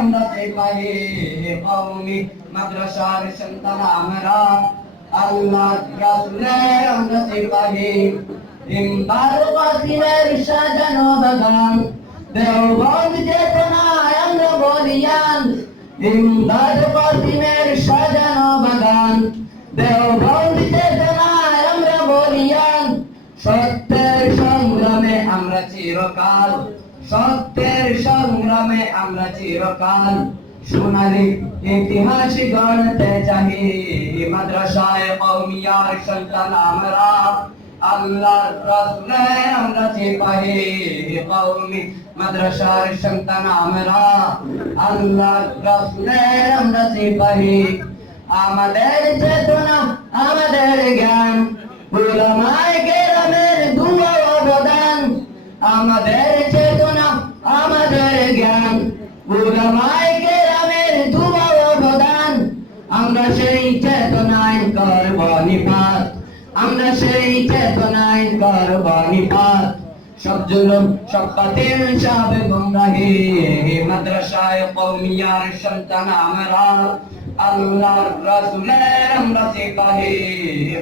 আমরা সিপাহী কওমি মাদ্রাসার সন্তান আমরা আল্লাহ রাসূলের আমরা সিপাহী ইমবার কাসিমের সাজানো বাগান দেওবন্দ সত্যের সংগ্রামে আমরা চিরকাল সত্যের সংগ্রামে আমরা চিরকাল সোনালি ইতিহাস গড়তে চাহি মাদ্রাসায় কৌমিয়ার সন্তান আমরা আল্লাহ রাসূলে আমরা সিপাহী কওমি মাদ্রাসার সন্তান আমরা আল্লাহ রাসূলে আমরা সিপাহী আমাদের চেতনা আমরা সেই চেতনায় সব জুলুম, সব সব মাদ্রাসায় কওমিয়ার সন্তান আমরা। আল্লাহর রাসূলের আমরা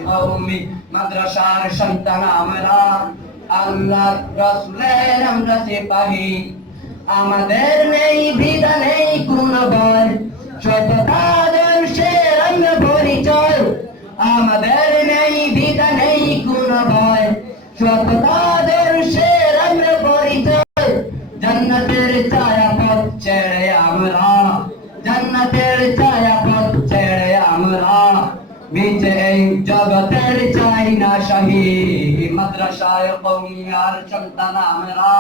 কওমি, মাদ্রাসার সন্তান আমরা। আল্লাহর রাসূলের আমরা আমাদের নেই বিদা নেই কোন ভয় আমাদের নেই, বিদা নেই, কোন ভয়। সততাদের আমরা পরিচয় জান্নাতের ছায়া পথ ছেড়ে আমরা। জান্নাতের ছায়া পথ ছেড়ে আমরা। বিচে এই জগতের চাই না শাহী মাদ্রাসায় কৌমিয়ার সন্তান আমরা।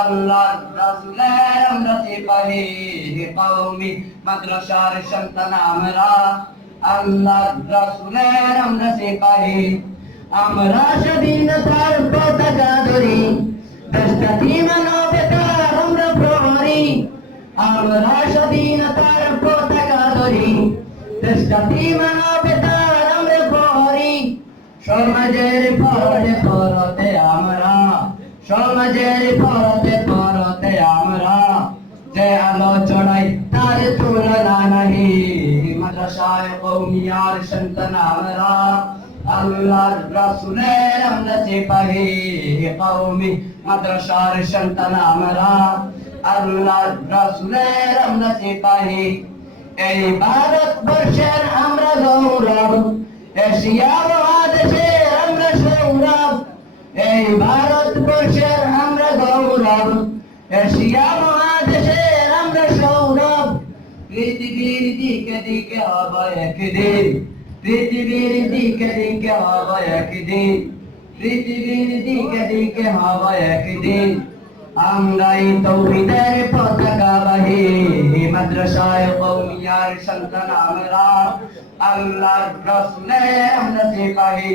আল্লাহ রাসূলের আমরা সিপাহী। মাদ্রাসার সন্তান আমরা। আল্লাহ রাসূলের আমরা সিপাহী আমরা স্বাধীনতার পতাকা ধরি। দেশটাকে মানবতার আমরা প্রহরী। আমরা স্বাধীনতার পতাকা ধরি। দেশটাকে মানবতার আমরা প্রহরী। সমাজের পরতে পরতে আমরা। সমাজের পরতে কৌমিয়ার সন্তান আমরা আল্লাহর রাসূলের আমরা সিপাহী কওমি মাদ্রাসার সন্তান আমরা আল্লাহর রাসূলের আমরা সিপাহী এই ভারতবর্ষের আমরা গৌরব এশিয়া মহাদেশের আমরা সৌরভ এই ভারতবর্ষের আমরা গৌরব এশিয়া মহাদেশের আমরা সৌরভ পৃথিবীর দিকে দিকে হব একদিন, পৃথিবীর দিকে দিকে হব একদিন, পৃথিবীর দিকে দিকে হব একদিন। আমরাই তৌহিদের পতাকা বাহি মাদ্রাসায় কৌমিয়ার সন্তান আমরা। আল্লাহর রাসূলের আমরা সিপাহী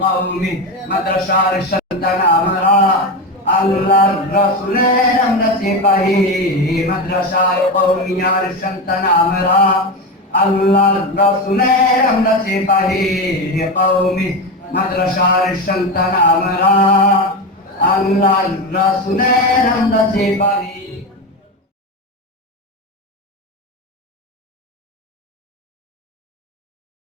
কওমি মাদ্রাসার সন্তান আমরা। আল্লাহর রাসূলের আমরা সিপাহী, মাদ্রাসার কৌমিয়ার সন্তান আমরা। আল্লাহর রাসূলের আমরা সিপাহী, কওমি, মাদ্রাসার সন্তান আমরা। আল্লাহর রাসূলের আমরা সিপাহী।